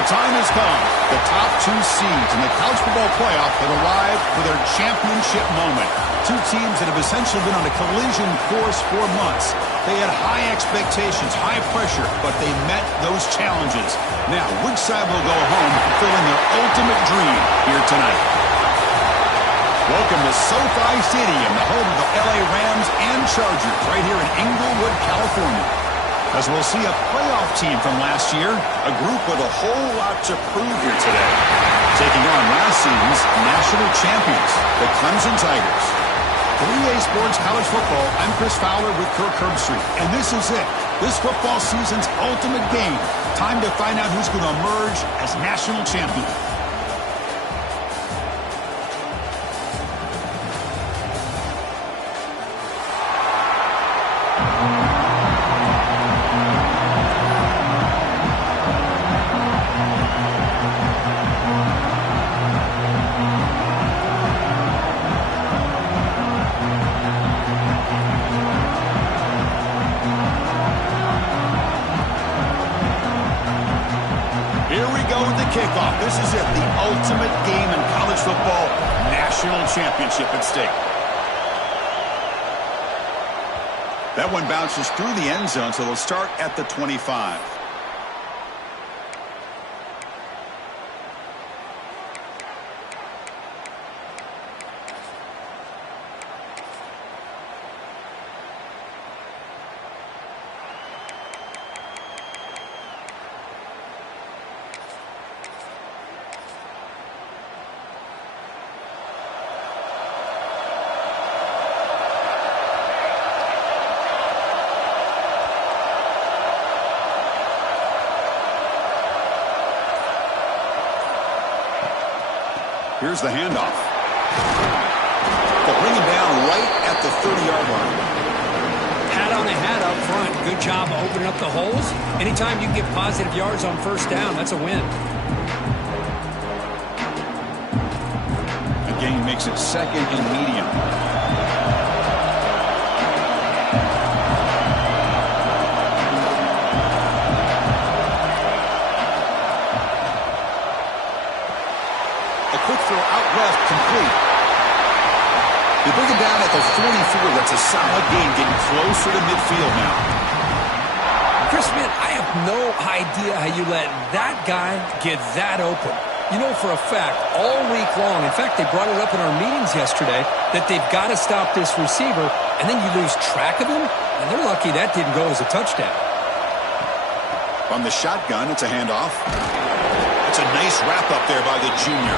The time has come. The top two seeds in the college football playoff have arrived for their championship moment. Two teams that have essentially been on a collision course for months. They had high expectations, high pressure, but they met those challenges. Now, which side will go home fulfilling their ultimate dream here tonight? Welcome to SoFi Stadium, the home of the LA Rams and Chargers, right here in Inglewood, California. As we'll see a playoff team from last year, a group with a whole lot to prove here today. Taking on last season's national champions, the Clemson Tigers. For EA Sports College Football, I'm Chris Fowler with Kirk Herbstreit, and this is it. This football season's ultimate game. Time to find out who's going to emerge as national champion. Kickoff. This is it, the ultimate game in college football, national championship at stake. That one bounces through the end zone, so they'll start at the 25. Here's the handoff. They'll bring him down right at the 30-yard line. Hat on the hat up front. Good job opening up the holes. Anytime you can get positive yards on first down, that's a win. The game makes it second and medium. Quick throw out left, complete. They bring him down at the 44. That's a solid gain, getting closer to midfield now. Chris, man, I have no idea how you let that guy get that open. You know for a fact, all week long, in fact, they brought it up in our meetings yesterday, that they've got to stop this receiver, and then you lose track of him, and they're lucky that didn't go as a touchdown. On the shotgun, it's a handoff. It's a nice wrap up there by the junior.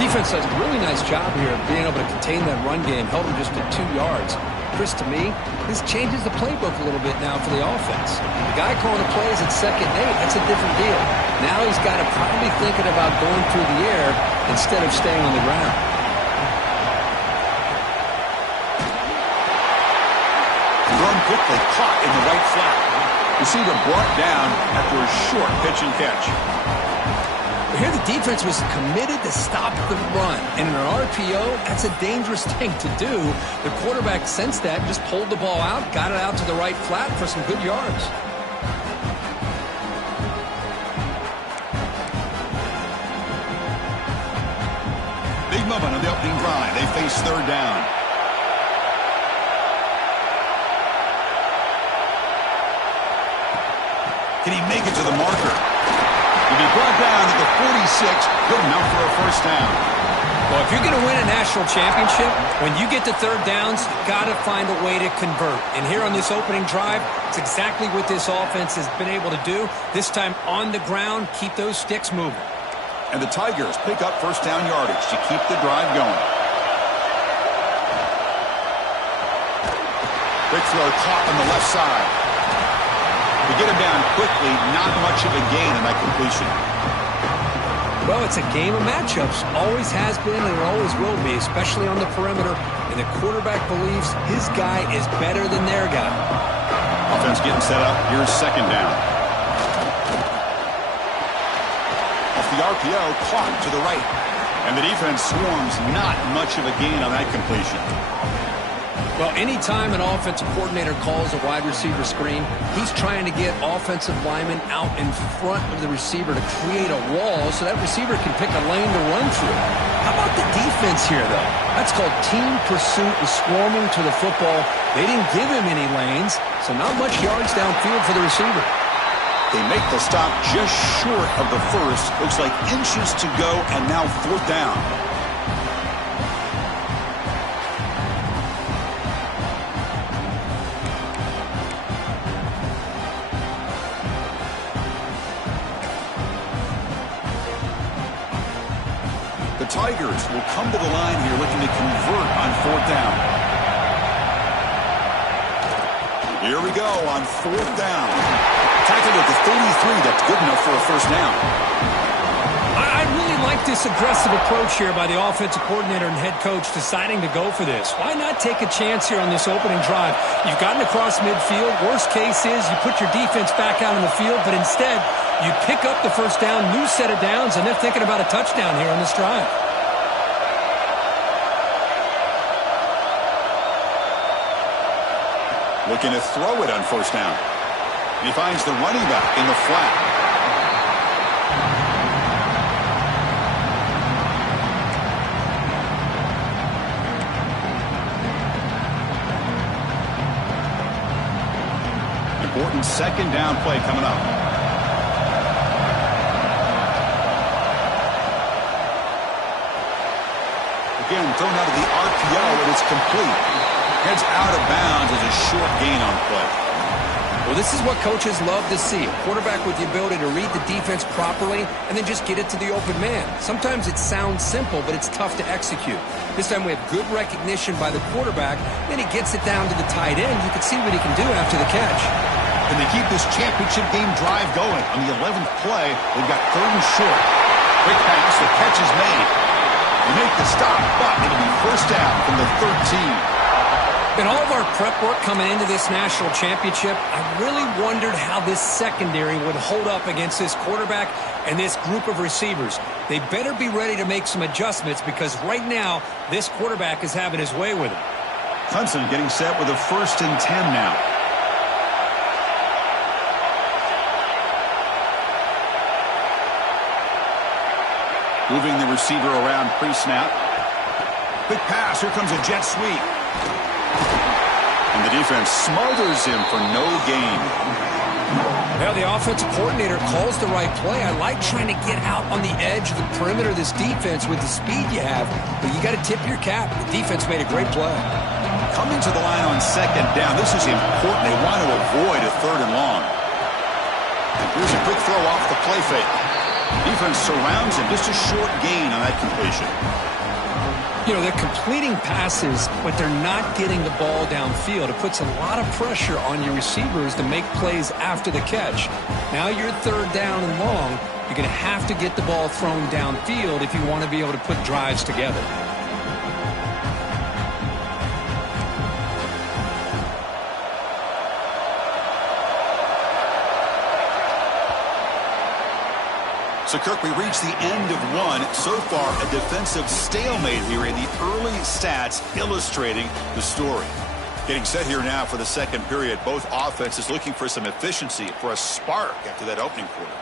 Defense does a really nice job here of being able to contain that run game, held him just at 2 yards. Chris, to me, this changes the playbook a little bit now for the offense. The guy calling the plays at 2nd and 8, that's a different deal. Now he's got to probably thinking about going through the air instead of staying on the ground. Run quickly, caught in the right flat. Receiver brought down after a short pitch and catch. Here the defense was committed to stop the run. And in an RPO, that's a dangerous thing to do. The quarterback sensed that, just pulled the ball out, got it out to the right flat for some good yards. Big moment on the opening drive. They face 3rd down. Can he make it to the marker? He'll be brought down at the 46, good enough for a first down. Well, if you're going to win a national championship, when you get to 3rd downs, you've got to find a way to convert. And here on this opening drive, it's exactly what this offense has been able to do. This time on the ground, keep those sticks moving. And the Tigers pick up first down yardage to keep the drive going. Quick throw caught on the left side. To get him down quickly, not much of a gain in that completion. Well, it's a game of matchups. Always has been and it always will be, especially on the perimeter. And the quarterback believes his guy is better than their guy. Offense getting set up. Here's 2nd down. Off the RPO, caught to the right. And the defense swarms, not much of a gain on that completion. Well, anytime an offensive coordinator calls a wide receiver screen, he's trying to get offensive linemen out in front of the receiver to create a wall so that receiver can pick a lane to run through. How about the defense here, though? That's called team pursuit and swarming to the football. They didn't give him any lanes, so not much yards downfield for the receiver. They make the stop just short of the first. Looks like inches to go, and now 4th down. The Tigers will come to the line here looking to convert on 4th down. Here we go on 4th down. Tackled at the 33. That's good enough for a first down. I really like this aggressive approach here by the offensive coordinator and head coach deciding to go for this. Why not take a chance here on this opening drive? You've gotten across midfield. Worst case is you put your defense back out on the field, but instead you pick up the first down, new set of downs, and they're thinking about a touchdown here on this drive. Looking to throw it on 1st down. And he finds the running back in the flat. Important 2nd down play coming up. Again, thrown out of the RPO, and it's complete. Heads out of bounds as a short gain on play. Well, this is what coaches love to see. A quarterback with the ability to read the defense properly and then just get it to the open man. Sometimes it sounds simple, but it's tough to execute. This time we have good recognition by the quarterback. Then he gets it down to the tight end. You can see what he can do after the catch. And they keep this championship game drive going. On the 11th play, they've got 3rd and short. Quick pass, the catch is made. They make the stop, but it'll be 1st down from the 13. In all of our prep work coming into this national championship, I really wondered how this secondary would hold up against this quarterback and this group of receivers. They better be ready to make some adjustments because right now, this quarterback is having his way with him. Clemson getting set with a 1st and 10 now. Moving the receiver around pre-snap. Quick pass. Here comes a jet sweep. And the defense smothers him for no gain. Well, the offensive coordinator calls the right play. I like trying to get out on the edge of the perimeter of this defense with the speed you have, but you got to tip your cap. The defense made a great play. Coming to the line on 2nd down. This is important. They want to avoid a 3rd and long. Here's a quick throw off the play fake. Defense surrounds him. Just a short gain on that completion. You know, they're completing passes, but they're not getting the ball downfield. It puts a lot of pressure on your receivers to make plays after the catch. Now you're 3rd down and long. You're going to have to get the ball thrown downfield if you want to be able to put drives together. So, Kirk, we reach the end of one. So far, a defensive stalemate here in the early stats illustrating the story. Getting set here now for the 2nd period. Both offenses looking for some efficiency, for a spark after that opening quarter.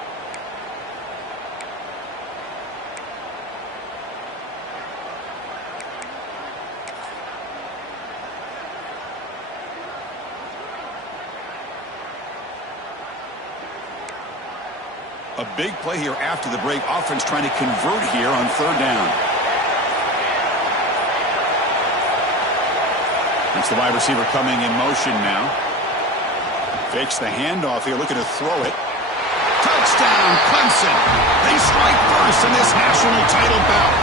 A big play here after the break. Offense trying to convert here on 3rd down. That's the wide receiver coming in motion now. Fakes the handoff here, looking to throw it. Touchdown, Clemson! They strike first in this national title bout.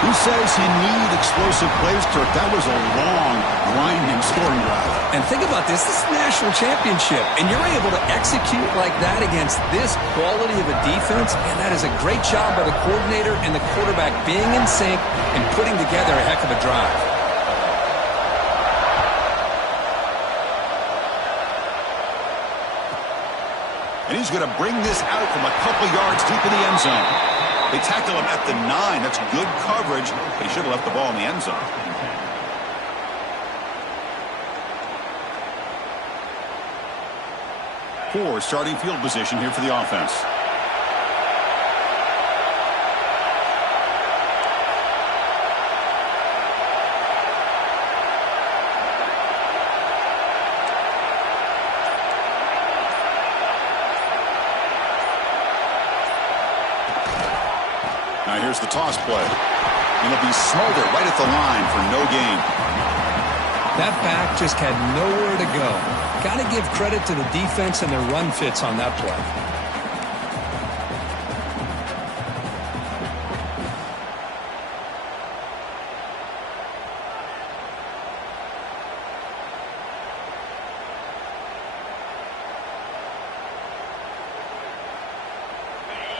Who says you need explosive plays, Kirk? That was a long, grinding scoring drive. And think about this. This is a national championship, and you're able to execute like that against this quality of a defense, and that is a great job by the coordinator and the quarterback being in sync and putting together a heck of a drive. And he's going to bring this out from a couple yards deep in the end zone. They tackle him at the 9. That's good coverage, but he should have left the ball in the end zone. Poor starting field position here for the offense. Now here's the toss play. And it'll be Smolder right at the line for no gain. That back just had nowhere to go. Got to give credit to the defense and their run fits on that play.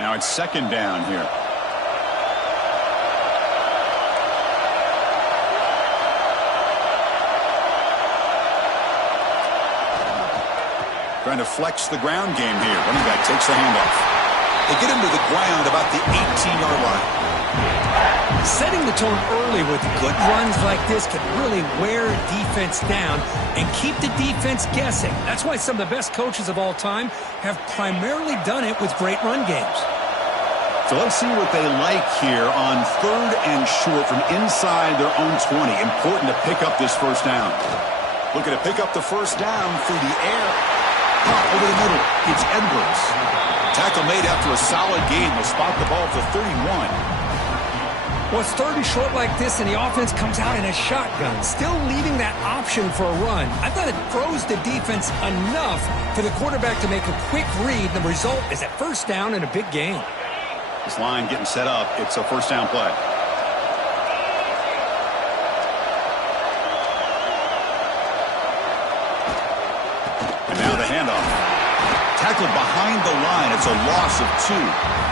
Now it's second down here. Trying to flex the ground game here. Running back takes the handoff. They get him to the ground about the 18-yard line. Setting the tone early with good runs like this can really wear a defense down and keep the defense guessing. That's why some of the best coaches of all time have primarily done it with great run games. So let's see what they like here on 3rd and short from inside their own 20. Important to pick up this first down. Looking to pick up the first down through the air. Pop over the middle. It's Edwards. Tackle made after a solid gain. They'll spot the ball at the 31. Well, it's 3rd and short like this, and the offense comes out in a shotgun, still leaving that option for a run. I thought it froze the defense enough for the quarterback to make a quick read. The result is a first down and a big gain. This line getting set up. It's a first down play. And now the handoff. Tackled behind the line. It's a loss of 2.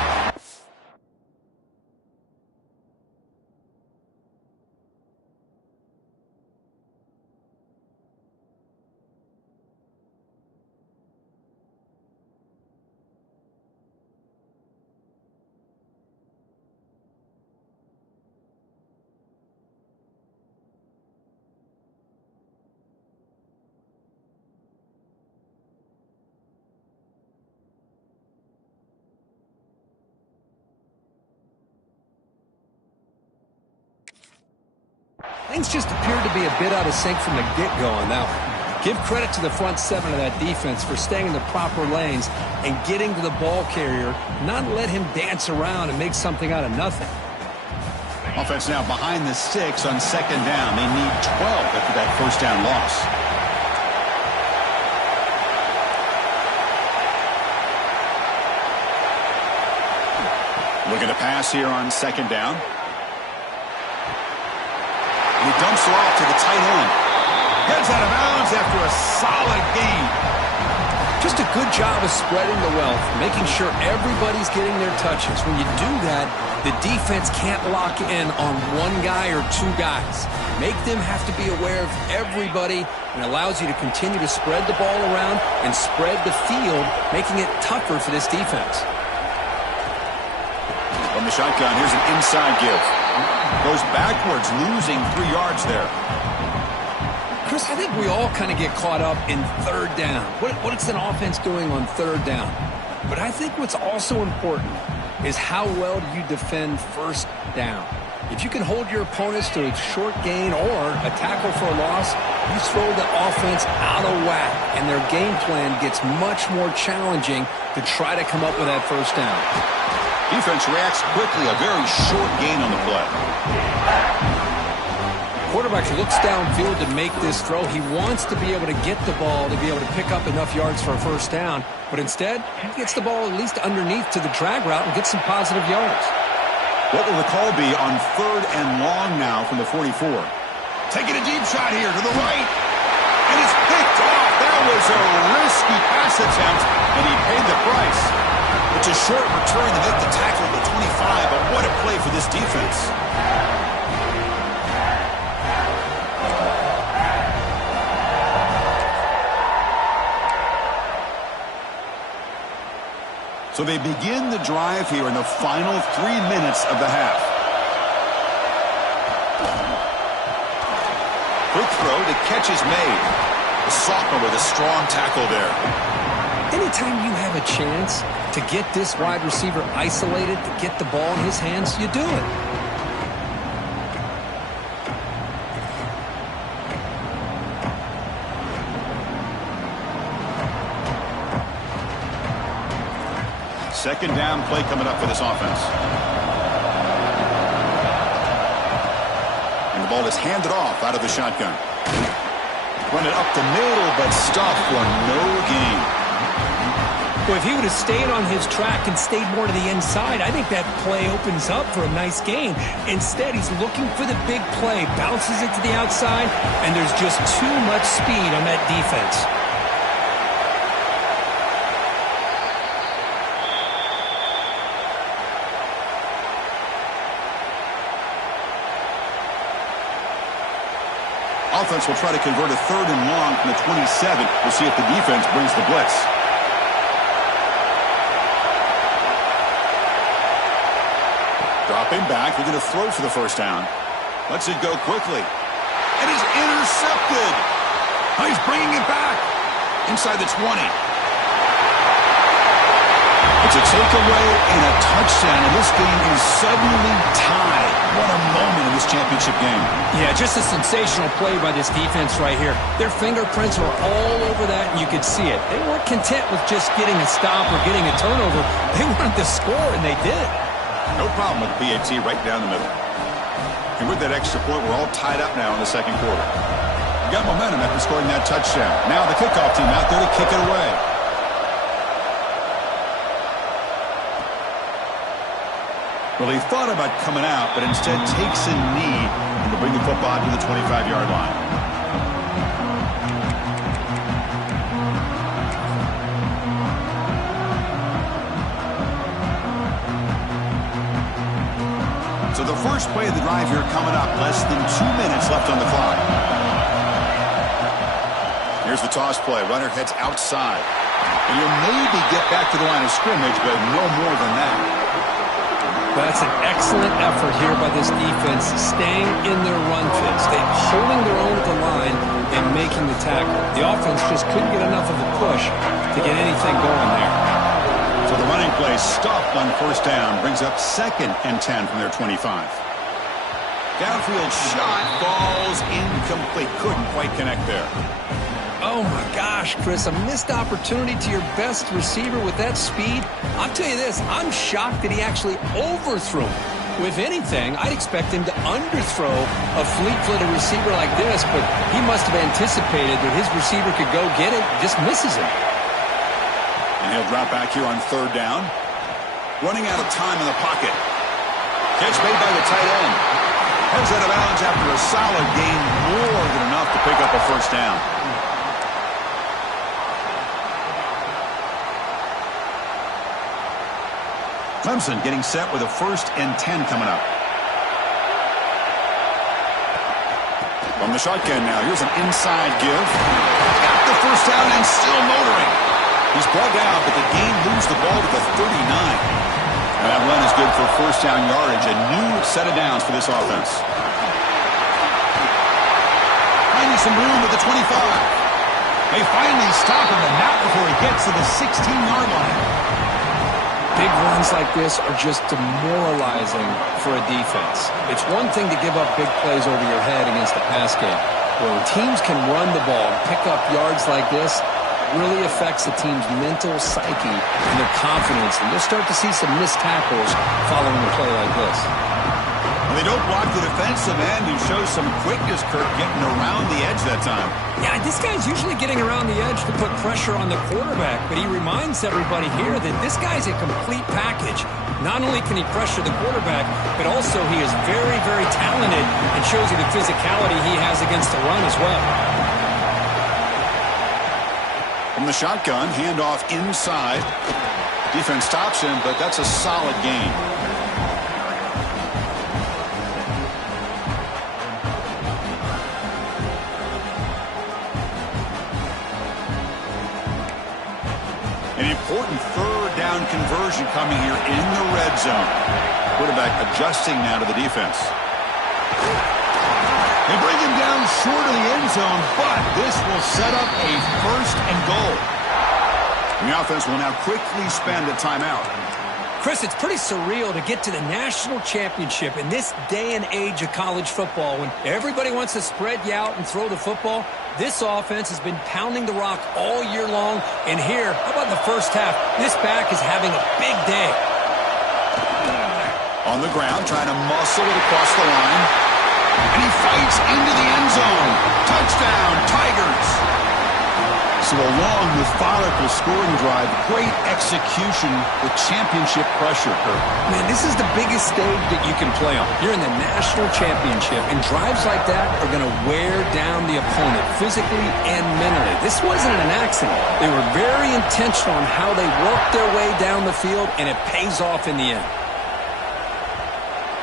Things just appeared to be a bit out of sync from the get-go on that one. Give credit to the front 7 of that defense for staying in the proper lanes and getting to the ball carrier, not let him dance around and make something out of nothing. Offense now behind the 6 on second down. They need 12 after that first down loss. Looking to pass here on second down. And he dumps it off to the tight end. Gets out of bounds after a solid gain. Just a good job of spreading the wealth, making sure everybody's getting their touches. When you do that, the defense can't lock in on one guy or 2 guys. Make them have to be aware of everybody, and allows you to continue to spread the ball around and spread the field, making it tougher for this defense. From the shotgun, here's an inside give. Goes backwards, losing 3 yards there. Chris, I think we all kind of get caught up in 3rd down. What's an offense doing on 3rd down? But I think what's also important is how well do you defend 1st down. If you can hold your opponents to a short gain or a tackle for a loss, you throw the offense out of whack, and their game plan gets much more challenging to try to come up with that first down. Defense reacts quickly, a very short gain on the play. Quarterback looks downfield to make this throw. He wants to be able to get the ball to be able to pick up enough yards for a first down, but instead, he gets the ball at least underneath to the drag route and gets some positive yards. What will the call be on 3rd and long now from the 44? Taking a deep shot here to the right. And it's picked off. That was a risky pass attempt, and he paid the price. It's a short return to make the tackle at the 25, but what a play for this defense. So they begin the drive here in the final 3 minutes of the half. Quick throw, the catch is made. The sophomore with a strong tackle there. Anytime you have a chance to get this wide receiver isolated, to get the ball in his hands, you do it. Second down play coming up for this offense. And the ball is handed off out of the shotgun. Run it up the middle, but stuffed for no gain. Well, if he would have stayed on his track and stayed more to the inside, I think that play opens up for a nice gain. Instead, he's looking for the big play, bounces it to the outside, and there's just too much speed on that defense. Offense will try to convert a 3rd and long from the 27. We'll see if the defense brings the blitz. Dropping back, they're going to throw for the first down. Lets it go quickly. And he's intercepted. Oh, he's bringing it back. Inside the 20. It's a takeaway and a touchdown, and this game is suddenly tied. What a moment in this championship game. Yeah, just a sensational play by this defense right here. Their fingerprints were all over that, and you could see it. They weren't content with just getting a stop or getting a turnover. They wanted to score, and they did. No problem with the PAT right down the middle. And with that extra point, we're all tied up now in the second quarter. We got momentum after scoring that touchdown. Now the kickoff team out there to kick it away. Well, he thought about coming out, but instead takes a knee and will bring the football to the 25-yard line. So the first play of the drive here coming up, less than 2 minutes left on the clock. Here's the toss play. Runner heads outside. And you'll maybe get back to the line of scrimmage, but no more than that. That's an excellent effort here by this defense, staying in their run fits. They're holding their own at the line and making the tackle. The offense just couldn't get enough of a push to get anything going there. So the running play stopped on first down, brings up 2nd and 10 from their 25. Downfield shot falls incomplete. Couldn't quite connect there. Oh, my gosh, Chris, a missed opportunity to your best receiver with that speed. I'll tell you this, I'm shocked that he actually overthrew him. If anything, I'd expect him to underthrow a fleet-footed receiver like this, but he must have anticipated that his receiver could go get it, just misses him. And he'll drop back here on 3rd down. Running out of time in the pocket. Catch made by the tight end. Heads out of bounds after a solid gain, more than enough to pick up a first down. Clemson getting set with a 1st and 10 coming up. From the shotgun now, here's an inside give. Got the first down and still motoring. He's brought down, but the gain moves the ball to the 39. And that run is good for first down yardage. A new set of downs for this offense. Finding some room at the 25. They finally stop him, and not before he gets to the 16-yard line. Big runs like this are just demoralizing for a defense. It's one thing to give up big plays over your head against the pass game. When teams can run the ball and pick up yards like this, it really affects the team's mental psyche and their confidence. And you'll start to see some missed tackles following a play like this. Well, they don't block the defensive end, who shows some quickness, Kirk, getting around the edge that time. Yeah, this guy's usually getting around the edge to put pressure on the quarterback, but he reminds everybody here that this guy's a complete package. Not only can he pressure the quarterback, but also he is very, very talented and shows you the physicality he has against the run as well. From the shotgun, handoff inside. Defense stops him, but that's a solid gain. An important 3rd down conversion coming here in the red zone. Quarterback adjusting now to the defense. They bring him down short of the end zone, but this will set up a 1st and goal. The offense will now quickly spend a timeout. Chris, it's pretty surreal to get to the national championship in this day and age of college football when everybody wants to spread you out and throw the football. This offense has been pounding the rock all year long. And here, how about in the first half? This back is having a big day. On the ground, trying to muscle it across the line. And he fights into the end zone. Touchdown, Tigers. So a long, methodical scoring drive. Great execution with championship pressure. Man, this is the biggest stage that you can play on. You're in the national championship, and drives like that are going to wear down the opponent physically and mentally. This wasn't an accident. They were very intentional on how they worked their way down the field, and it pays off in the end.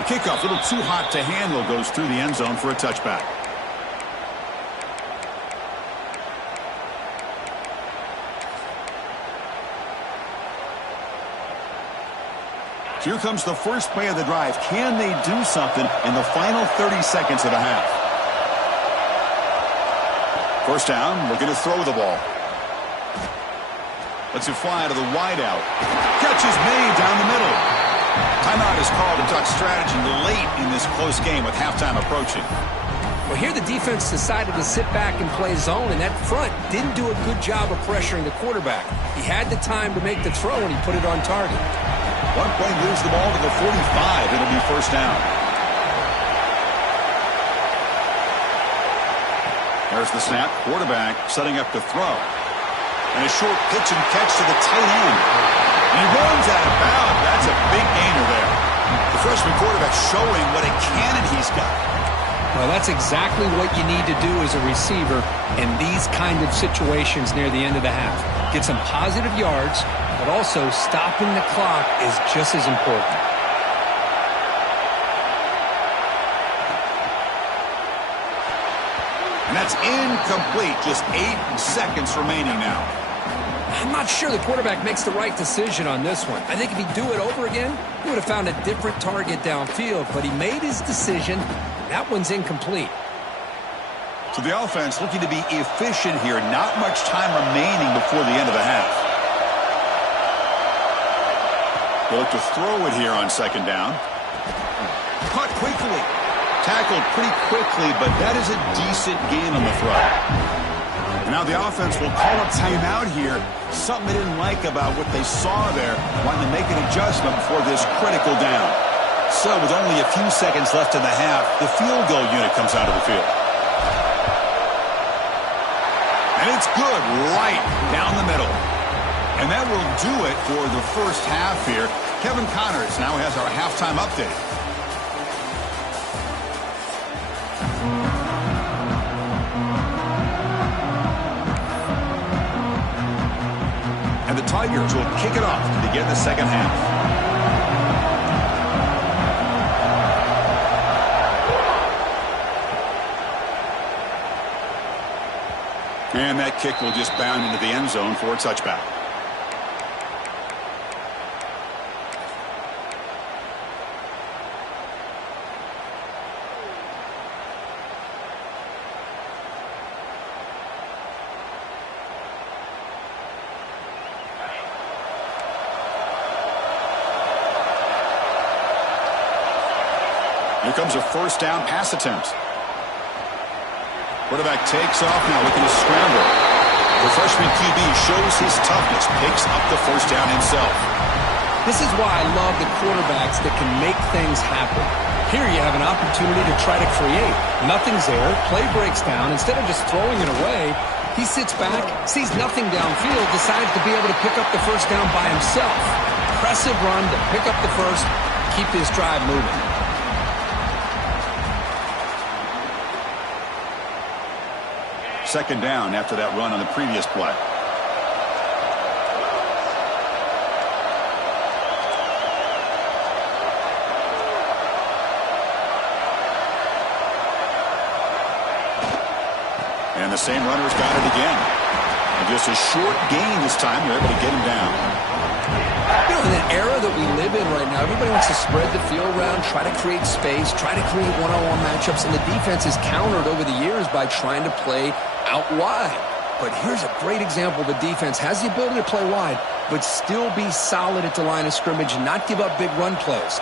The kickoff, a little too hot to handle, goes through the end zone for a touchback. Here comes the first play of the drive. Can they do something in the final 30 seconds of the half? First down, looking to throw the ball. Lets it fly to the wideout. Catch is made down the middle. Timeout is called to talk strategy late in this close game with halftime approaching. Well, here the defense decided to sit back and play zone, and that front didn't do a good job of pressuring the quarterback. He had the time to make the throw, and he put it on target. One play moves the ball to the 45. It'll be first down. There's the snap. Quarterback setting up to throw. And a short pitch and catch to the tight end. And he runs out of bounds. That's a big gainer there. The freshman quarterback showing what a cannon he's got. Well, that's exactly what you need to do as a receiver in these kind of situations near the end of the half. Get some positive yards, but also stopping the clock is just as important. And that's incomplete. Just 8 seconds remaining now. I'm not sure the quarterback makes the right decision on this one. I think if he'd do it over again, he would have found a different target downfield, but he made his decision. That one's incomplete. So the offense looking to be efficient here. Not much time remaining before the end of the half. They look to throw it here on second down. Caught quickly. Tackled pretty quickly, but that is a decent gain on the throw. And now the offense will call a timeout here. Something they didn't like about what they saw there. Wanting to make an adjustment before this critical down. So with only a few seconds left in the half, the field goal unit comes out of the field. And it's good right down the middle. And that will do it for the first half here. Kevin Connors now has our halftime update. And the Tigers will kick it off to begin the second half. And that kick will just bound into the end zone for a touchback. Here comes a first down pass attempt. Quarterback takes off now, looking to scramble. The freshman QB shows his toughness, picks up the first down himself. This is why I love the quarterbacks that can make things happen. Here you have an opportunity to try to create. Nothing's there, play breaks down. Instead of just throwing it away, he sits back, sees nothing downfield, decides to be able to pick up the first down by himself. Impressive run to pick up the first, keep this drive moving. Second down after that run on the previous play. And the same runner's got it again. And just a short gain this time. They're able to get him down. You know, in the era that we live in right now, everybody wants to spread the field around, try to create space, try to create one-on-one matchups, and the defense is countered over the years by trying to play out wide. But here's a great example. The defense has the ability to play wide, but still be solid at the line of scrimmage and not give up big run plays.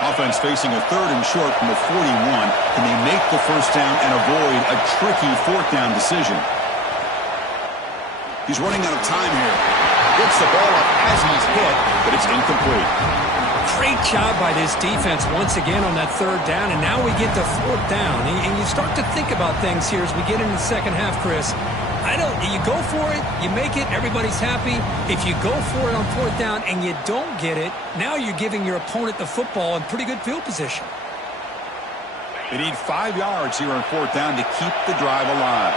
Offense facing a 3rd and short from the 41. Can they make the first down and avoid a tricky 4th down decision? He's running out of time here. Gets the ball up as he's hit, but it's incomplete. Great job by this defense once again on that 3rd down, and now we get to 4th down. And you start to think about things here as we get into the second half, Chris. You go for it, you make it, everybody's happy. If you go for it on 4th down and you don't get it, now you're giving your opponent the football in pretty good field position. They need 5 yards here on 4th down to keep the drive alive.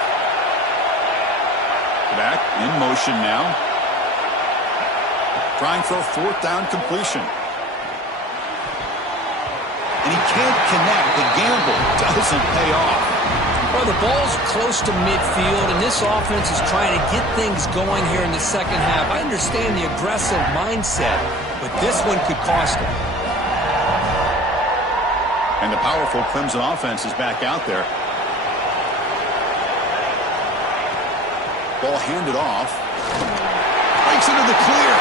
Back in motion now. Trying for a 4th down completion. And he can't connect. The gamble doesn't pay off. Well, the ball's close to midfield, and this offense is trying to get things going here in the second half. I understand the aggressive mindset, but this one could cost them. And the powerful Clemson offense is back out there. Ball handed off. Breaks into the clear.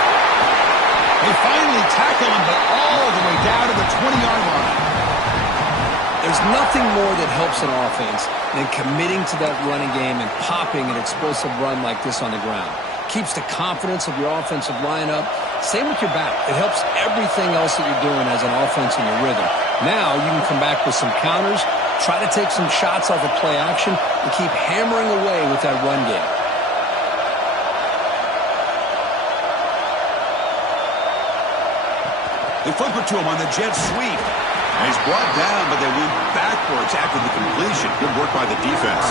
They finally tackle him, but all the way down to the 20-yard line. There's nothing more that helps an offense than committing to that running game and popping an explosive run like this on the ground. Keeps the confidence of your offensive lineup. Same with your back. It helps everything else that you're doing as an offense in your rhythm. Now you can come back with some counters, try to take some shots off of play action, and keep hammering away with that run game. They flip it to him on the jet sweep. And he's brought down, but they went backwards after the completion. Good work by the defense.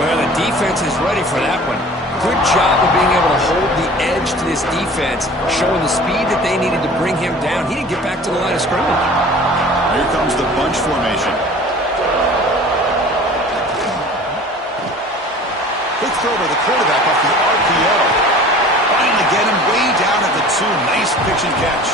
Well, the defense is ready for that one. Good job of being able to hold the edge to this defense, showing the speed that they needed to bring him down. He didn't get back to the line of scrimmage. Here comes the bunch formation. Quick throw to the quarterback off the RPO. Finally get him way down at the 2. Nice pitch and catch.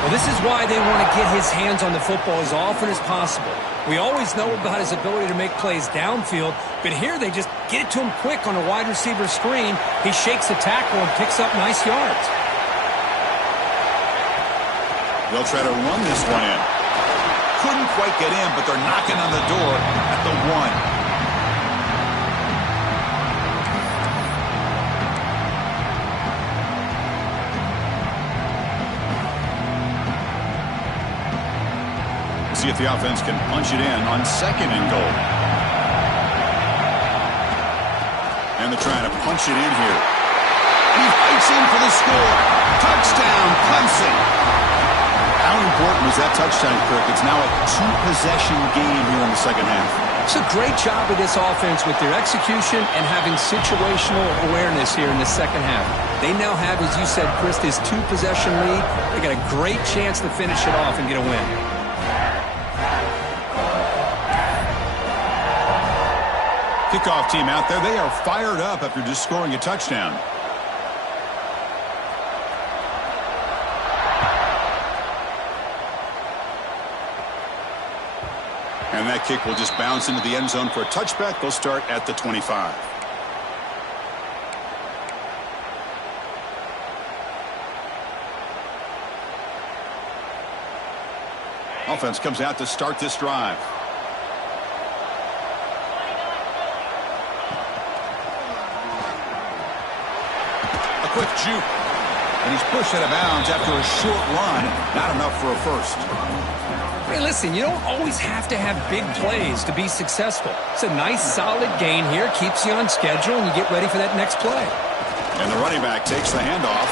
Well, this is why they want to get his hands on the football as often as possible. We always know about his ability to make plays downfield, but here they just get it to him quick on a wide receiver screen. He shakes the tackle and picks up nice yards. They'll try to run this one in. Couldn't quite get in, but they're knocking on the door at the 1. See if the offense can punch it in on 2nd and goal. And they're trying to punch it in here. And he fights in for the score. Touchdown, Clemson. How important was that touchdown, Kirk? It's now a 2-possession game here in the second half. It's a great job of this offense with their execution and having situational awareness here in the second half. They now have, as you said, Chris, this 2-possession lead. They got a great chance to finish it off and get a win. Kickoff team out there. They are fired up after just scoring a touchdown. And that kick will just bounce into the end zone for a touchback. They'll start at the 25. Offense comes out to start this drive. Quick juke. And he's pushed out of bounds after a short run. Not enough for a first. Hey, listen, you don't always have to have big plays to be successful. It's a nice, solid gain here. Keeps you on schedule, and you get ready for that next play. And the running back takes the handoff.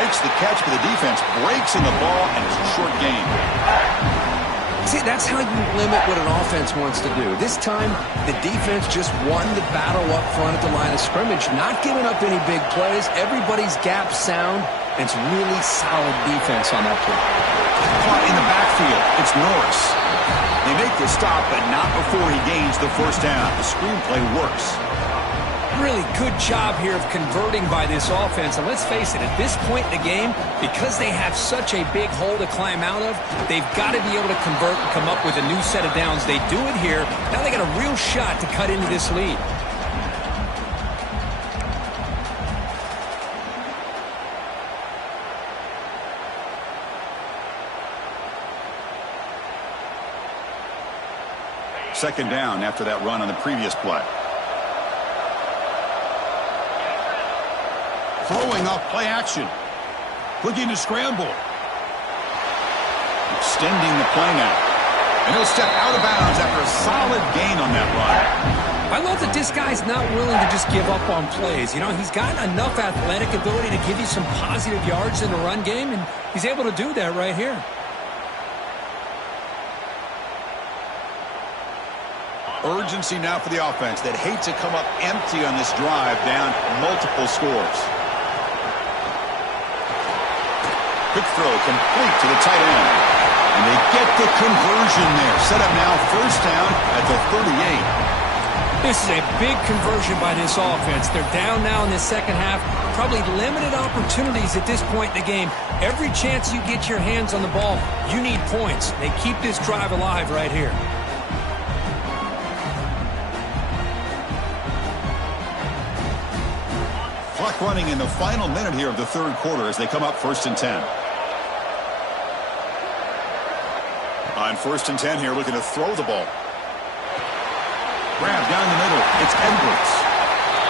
Makes the catch, but the defense breaks in the ball, and it's a short gain. See, that's how you limit what an offense wants to do. This time, the defense just won the battle up front at the line of scrimmage, not giving up any big plays. Everybody's gap sound, and it's really solid defense on that play. Caught in the backfield. It's Norris. They make the stop, but not before he gains the first down. The screenplay works. Really good job here of converting by this offense. And let's face it, at this point in the game, because they have such a big hole to climb out of, they've got to be able to convert and come up with a new set of downs. They do it here. Now they got a real shot to cut into this lead. Second down after that run on the previous play. Throwing off play action. Looking to scramble. Extending the play now. And he'll step out of bounds after a solid gain on that run. I love that this guy's not willing to just give up on plays. You know, he's got enough athletic ability to give you some positive yards in the run game, and he's able to do that right here. Urgency now for the offense that hate to come up empty on this drive, down multiple scores. Quick throw complete to the tight end. And they get the conversion there. Set up now first down at the 38. This is a big conversion by this offense. They're down now in the second half. Probably limited opportunities at this point in the game. Every chance you get your hands on the ball, you need points. They keep this drive alive right here. Clock running in the final minute here of the third quarter as they come up first and 10. On first and 10 here, looking to throw the ball. Grab down the middle. It's Edwards.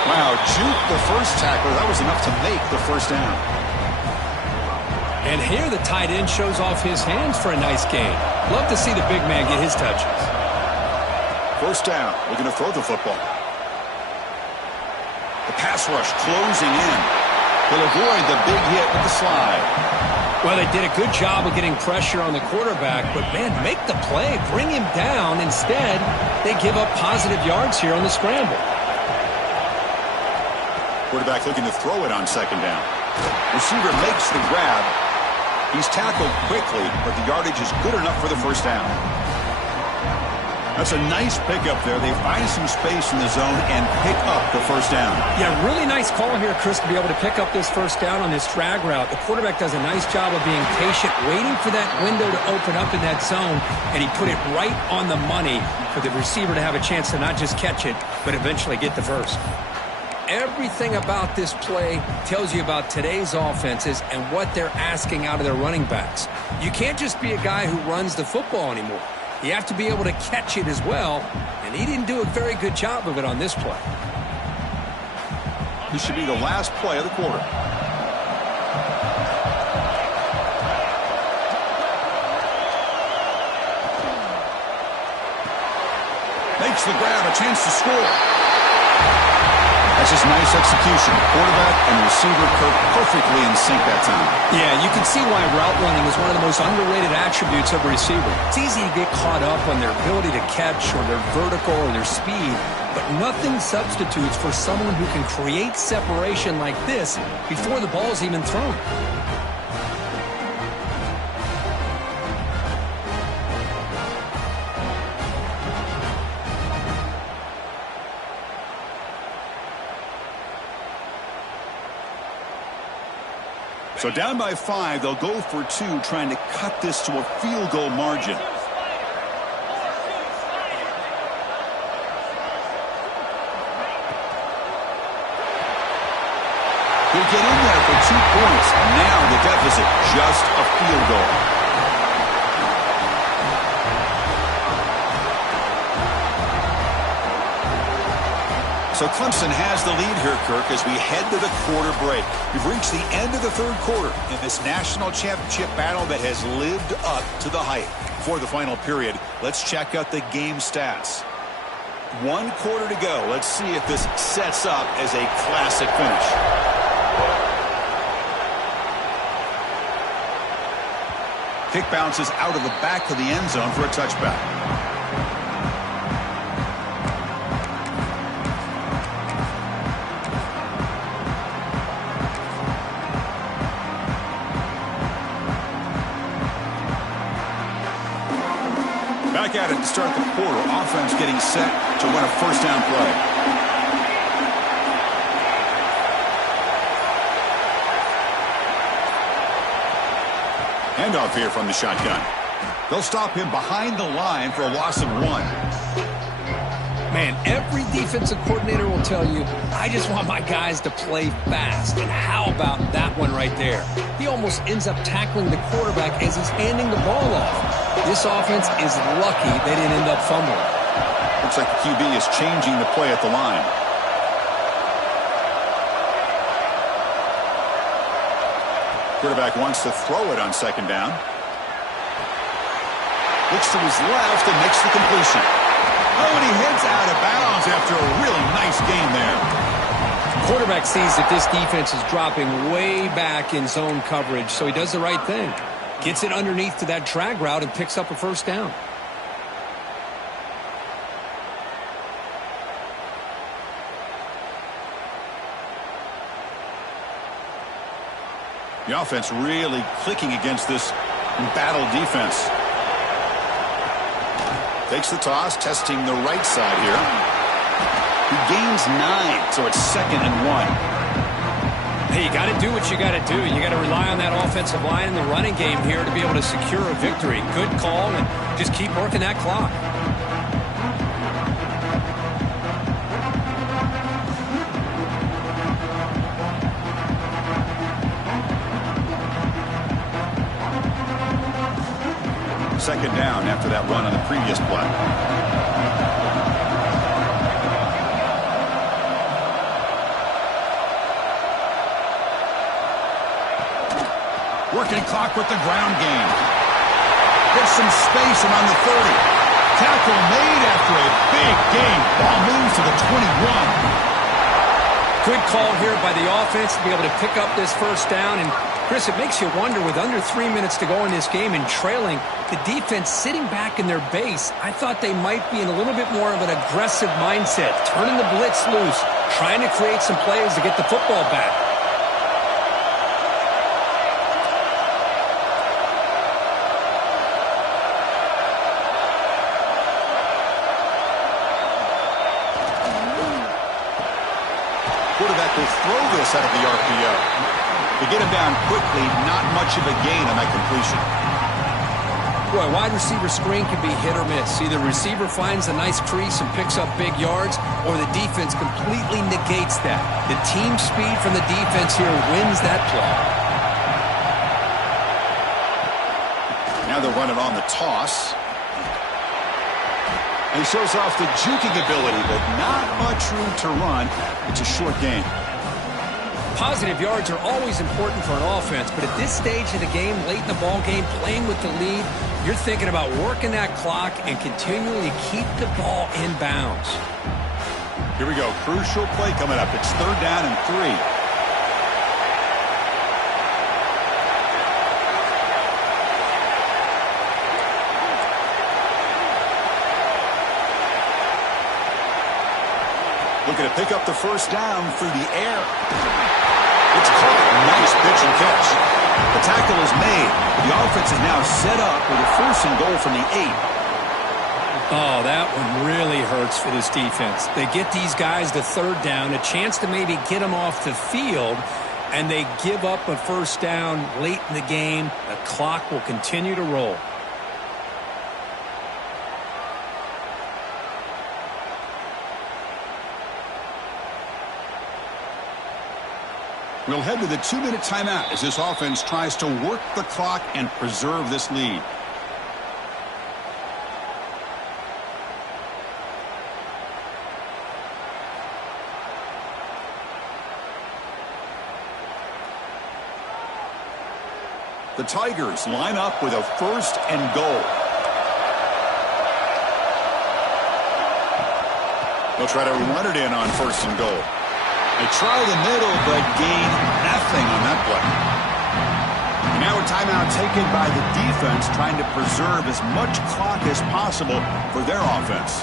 Wow, juke the first tackler. That was enough to make the first down. And here the tight end shows off his hands for a nice gain. Love to see the big man get his touches. First down, looking to throw the football. The pass rush closing in. He'll avoid the big hit with the slide. Well, they did a good job of getting pressure on the quarterback, but, man, make the play. Bring him down. Instead, they give up positive yards here on the scramble. Quarterback looking to throw it on second down. Receiver makes the grab. He's tackled quickly, but the yardage is good enough for the first down. That's a nice pickup there. They find some space in the zone and pick up the first down. Yeah, really nice call here, Chris, to be able to pick up this first down on this drag route. The quarterback does a nice job of being patient, waiting for that window to open up in that zone, and he put it right on the money for the receiver to have a chance to not just catch it, but eventually get the first. Everything about this play tells you about today's offenses and what they're asking out of their running backs. You can't just be a guy who runs the football anymore. You have to be able to catch it as well, and he didn't do a very good job of it on this play. This should be the last play of the quarter. Makes the grab, a chance to score. That's just nice execution. Quarterback and receiver perfectly in sync that time. Yeah, you can see why route running is one of the most underrated attributes of a receiver. It's easy to get caught up on their ability to catch or their vertical or their speed, but nothing substitutes for someone who can create separation like this before the ball's even thrown. So down by 5, they'll go for 2, trying to cut this to a field goal margin. He'll get in there for 2 points. Now the deficit, just a field goal. So Clemson has the lead here, Kirk, as we head to the quarter break. We've reached the end of the third quarter in this national championship battle that has lived up to the hype. For the final period, let's check out the game stats. 1 quarter to go. Let's see if this sets up as a classic finish. Kick bounces out of the back of the end zone for a touchback. Back at it to start the quarter. Offense getting set to run a first down play. Handoff here from the shotgun. They'll stop him behind the line for a loss of 1. Man, every defensive coordinator will tell you, I just want my guys to play fast. And how about that one right there? He almost ends up tackling the quarterback as he's handing the ball off. This offense is lucky they didn't end up fumbling. Looks like the QB is changing the play at the line. Quarterback wants to throw it on second down. Looks to his left and makes the completion. Oh, and he heads out of bounds after a really nice game there. Quarterback sees that this defense is dropping way back in zone coverage, so he does the right thing. Gets it underneath to that drag route and picks up a first down. The offense really clicking against this battle defense. Takes the toss, testing the right side here. He gains 9, so it's 2nd and 1. Hey, you got to do what you got to do. You got to rely on that offensive line in the running game here to be able to secure a victory. Good call, and just keep working that clock. Second down after that run on the previous play. Working clock with the ground game. Gets some space around the 30. Tackle made after a big game. Ball moves to the 21. Good call here by the offense to be able to pick up this first down. And Chris, it makes you wonder, with under 3 minutes to go in this game and trailing, the defense sitting back in their base, I thought they might be in a little bit more of an aggressive mindset, turning the blitz loose, trying to create some plays to get the football back. Quarterback will throw this out of the RPO. To get him down quickly, not much of a gain on that completion. Boy, wide receiver screen can be hit or miss. Either receiver finds a nice crease and picks up big yards, or the defense completely negates that. The team speed from the defense here wins that play. Now they'll run it on the toss. And he shows off the juking ability, but not much room to run. It's a short game. Positive yards are always important for an offense, but at this stage of the game, late in the ball game, playing with the lead, you're thinking about working that clock and continually keep the ball in bounds. Here we go. Crucial play coming up. It's 3rd down and 3. Looking to pick up the first down through the air. It's caught. Nice pitch and catch. The tackle is made. The offense is now set up with a 1st and goal from the 8. Oh, that one really hurts for this defense. They get these guys to 3rd down, a chance to maybe get them off the field, and they give up a first down late in the game. The clock will continue to roll. We'll head to the 2-minute timeout as this offense tries to work the clock and preserve this lead. The Tigers line up with a 1st and goal. They'll try to run it in on 1st and goal. They try the middle, but gain nothing on that play. And now a timeout taken by the defense, trying to preserve as much clock as possible for their offense.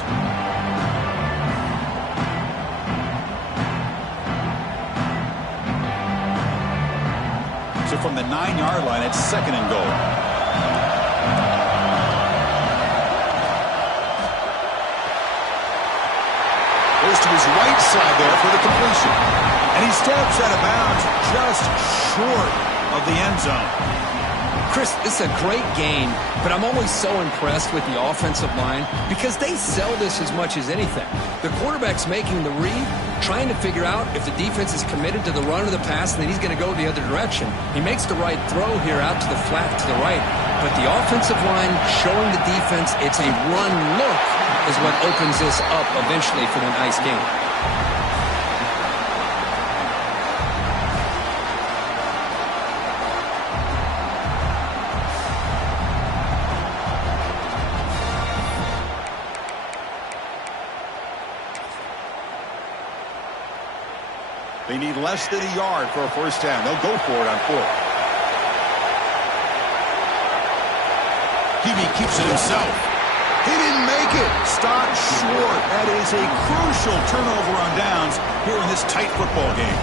So from the 9-yard line, it's 2nd and goal. Goes to his right side there for the completion. And he steps out of bounds just short of the end zone. Chris, this is a great game, but I'm always so impressed with the offensive line because they sell this as much as anything. The quarterback's making the read, trying to figure out if the defense is committed to the run or the pass, and then he's going to go the other direction. He makes the right throw here out to the flat to the right, but the offensive line showing the defense it's a run look is what opens this up eventually for the nice game. They need less than a yard for a first down. They'll go for it on fourth. QB keeps it himself. He didn't make it. Stopped short. That is a crucial turnover on downs here in this tight football game.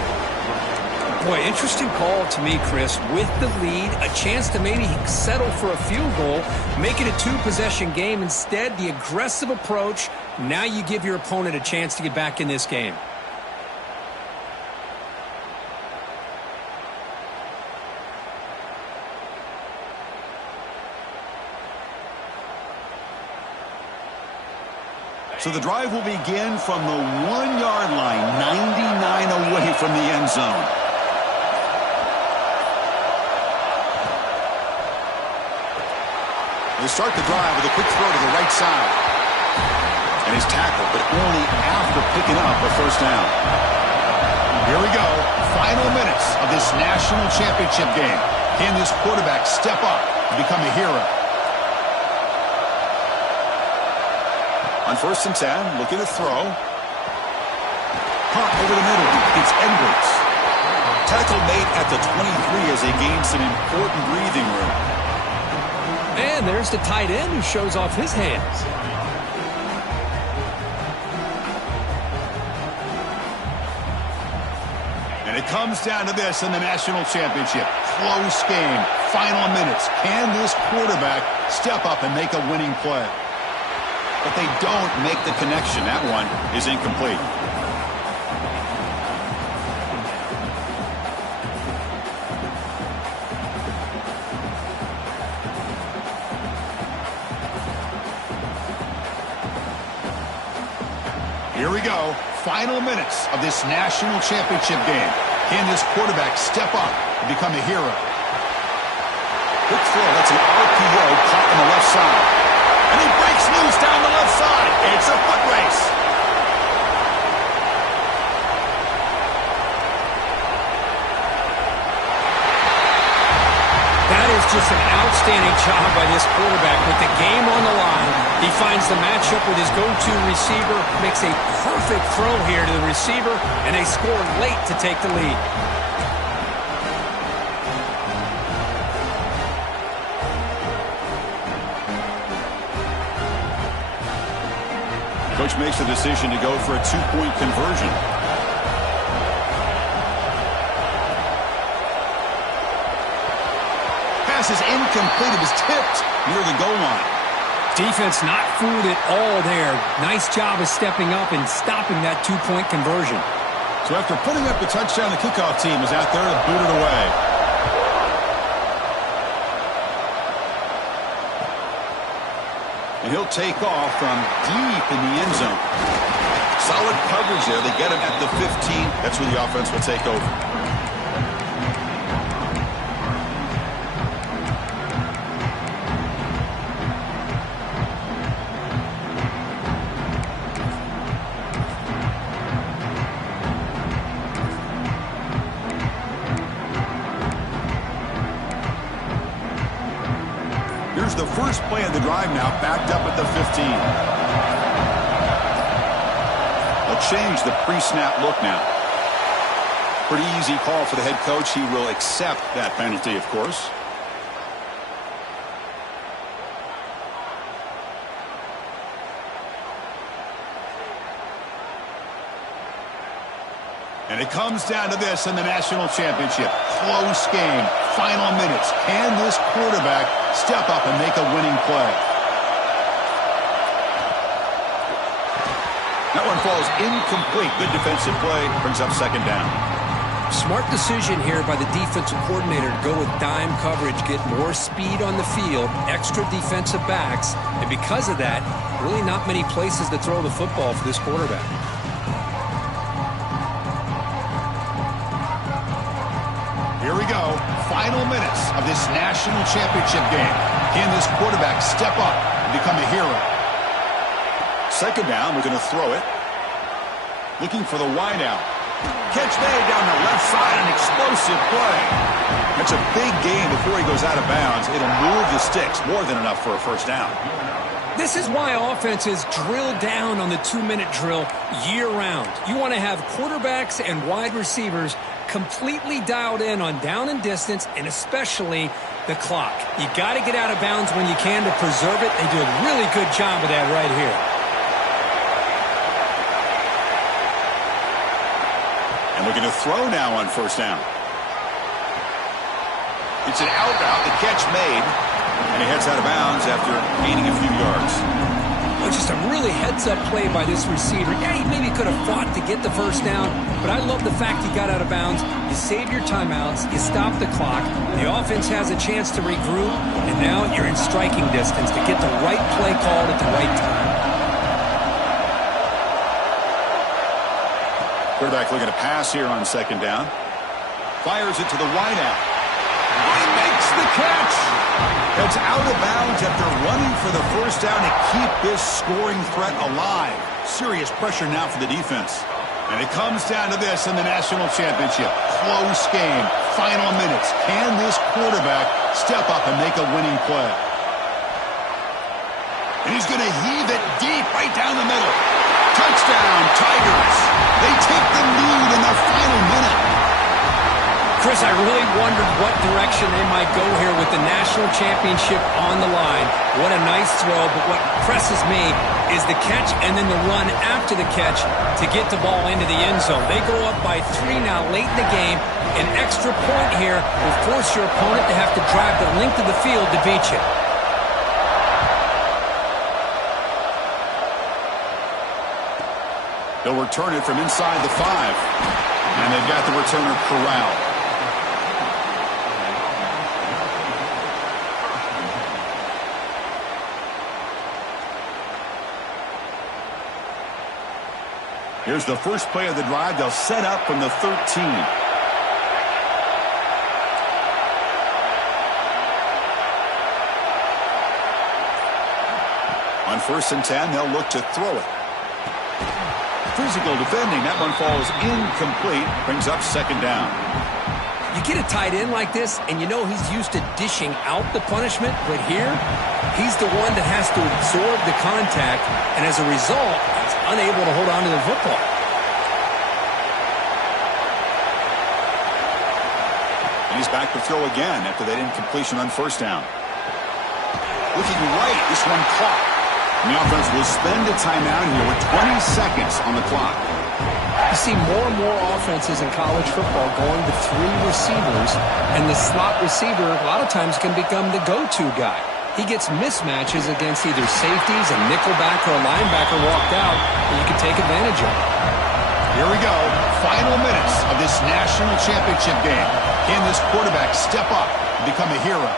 Boy, interesting call to me, Chris. With the lead, a chance to maybe settle for a field goal, make it a two-possession game. Instead, the aggressive approach. Now you give your opponent a chance to get back in this game. So the drive will begin from the 1-yard line, 99 away from the end zone. They start the drive with a quick throw to the right side. And he's tackled, but only after picking up a first down. Here we go. Final minutes of this national championship game. Can this quarterback step up and become a hero? On 1st and 10, looking to throw. Hunt over the middle. It's Edwards. Tackle made at the 23 as they gain some important breathing room. And there's the tight end who shows off his hands. And it comes down to this in the national championship. Close game. Final minutes. Can this quarterback step up and make a winning play? But they don't make the connection. That one is incomplete. Here we go. Final minutes of this national championship game. Can this quarterback step up and become a hero? Quick throw. That's an RPO caught on the left side. And he breaks loose down the left side. It's a foot race. That is just an outstanding job by this quarterback. With the game on the line, he finds the matchup with his go-to receiver, makes a perfect throw here to the receiver, and they score late to take the lead. Coach makes the decision to go for a two-point conversion. Pass is incomplete. It was tipped near the goal line. Defense not fooled at all there. Nice job of stepping up and stopping that two-point conversion. So after putting up the touchdown, the kickoff team is out there to boot it away. And he'll take off from deep in the end zone. Solid coverage there. They get him at the 15. That's where the offense will take over. Here's the first play of the drive now, backed up at the 15. They'll change the pre-snap look now. Pretty easy call for the head coach. He will accept that penalty, of course. And it comes down to this in the national championship. Close game. Final minutes. Can this quarterback step up and make a winning play? That one falls incomplete. Good defensive play. Brings up second down. Smart decision here by the defensive coordinator to go with dime coverage, get more speed on the field, extra defensive backs, and because of that, really not many places to throw the football for this quarterback. Here we go. Final minutes of this national championship game. Can this quarterback step up and become a hero? Second down, we're going to throw it. Looking for the wideout. Catch made down the left side, an explosive play. That's a big gain before he goes out of bounds. It'll move the sticks, more than enough for a first down. This is why offenses drill down on the 2-minute drill year-round. You want to have quarterbacks and wide receivers completely dialed in on down and distance, and especially the clock. You got to get out of bounds when you can to preserve it. They do a really good job of that right here. And looking to throw now on first down. It's an out route, the catch made, and he heads out of bounds after gaining a few yards. Oh, just a really heads-up play by this receiver. Yeah, he maybe could have fought to get the first down, but I love the fact he got out of bounds. You save your timeouts, you stop the clock, the offense has a chance to regroup, and now you're in striking distance to get the right play called at the right time. Quarterback looking to pass here on second down. Fires it to the wideout. He makes the catch. Heads out of bounds after running for the first down to keep this scoring threat alive. Serious pressure now for the defense. And it comes down to this in the national championship. Close game. Final minutes. Can this quarterback step up and make a winning play? And he's going to heave it deep right down the middle. Touchdown, Tigers. They take the lead in the final minute. Chris, I really wondered what direction they might go here with the national championship on the line. What a nice throw, but what impresses me is the catch and then the run after the catch to get the ball into the end zone. They go up by 3 now late in the game. An extra point here will force your opponent to have to drive the length of the field to beat you. They'll return it from inside the 5. And they've got the returner corralled. Here's the first play of the drive. They'll set up from the 13. On 1st and 10, they'll look to throw it. Physical defending. That one falls incomplete. Brings up second down. You get a tight end like this, and you know he's used to dishing out the punishment, but here, he's the one that has to absorb the contact, and as a result, he's unable to hold on to the football. And he's back to throw again after that incompletion on first down. Looking right, this one caught. And the offense will spend a timeout here with 20 seconds on the clock. You see more and more offenses in college football going to 3 receivers, and the slot receiver a lot of times can become the go-to guy. He gets mismatches against either safeties, a nickelback, or a linebacker walked out, and you can take advantage of it. Here we go. Final minutes of this national championship game. Can this quarterback step up and become a hero?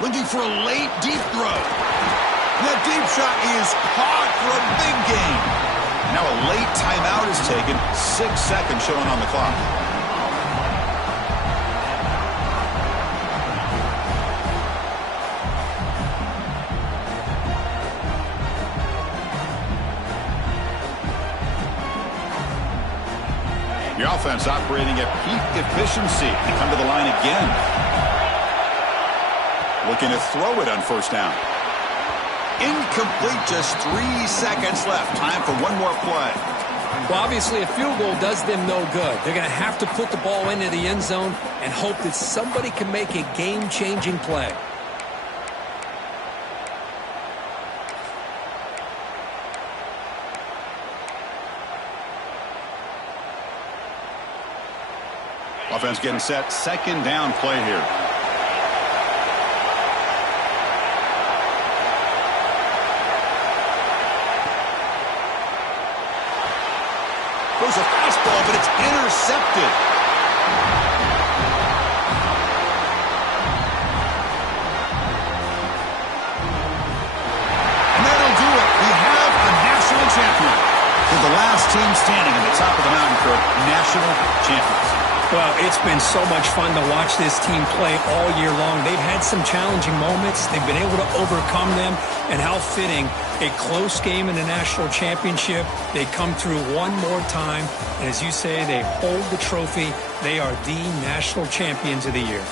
Looking for a late deep throw. That deep shot is caught for a big gain. Now a late timeout is taken. 6 seconds showing on the clock. The offense operating at peak efficiency. They come to the line again. Looking to throw it on first down. Incomplete, just 3 seconds left. Time for one more play. Well, obviously, a field goal does them no good. They're going to have to put the ball into the end zone and hope that somebody can make a game-changing play. Offense getting set. Second down play here. throws a fastball, but it's intercepted. And that'll do it. We have a national champion. They're the last team standing at the top of the mountain for national champions. Well, it's been so much fun to watch this team play all year long. They've had some challenging moments. They've been able to overcome them. And how fitting, a close game in the national championship. They come through one more time. And as you say, they hold the trophy. They are the national champions of the year.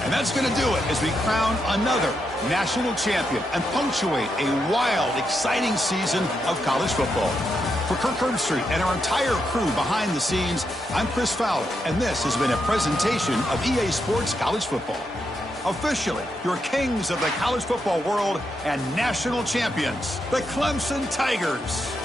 And that's going to do it as we crown another national champion and punctuate a wild, exciting season of college football. For Kirk Herbstreit and our entire crew behind the scenes, I'm Chris Fowler, and this has been a presentation of EA Sports College Football. Officially, your kings of the college football world and national champions, the Clemson Tigers.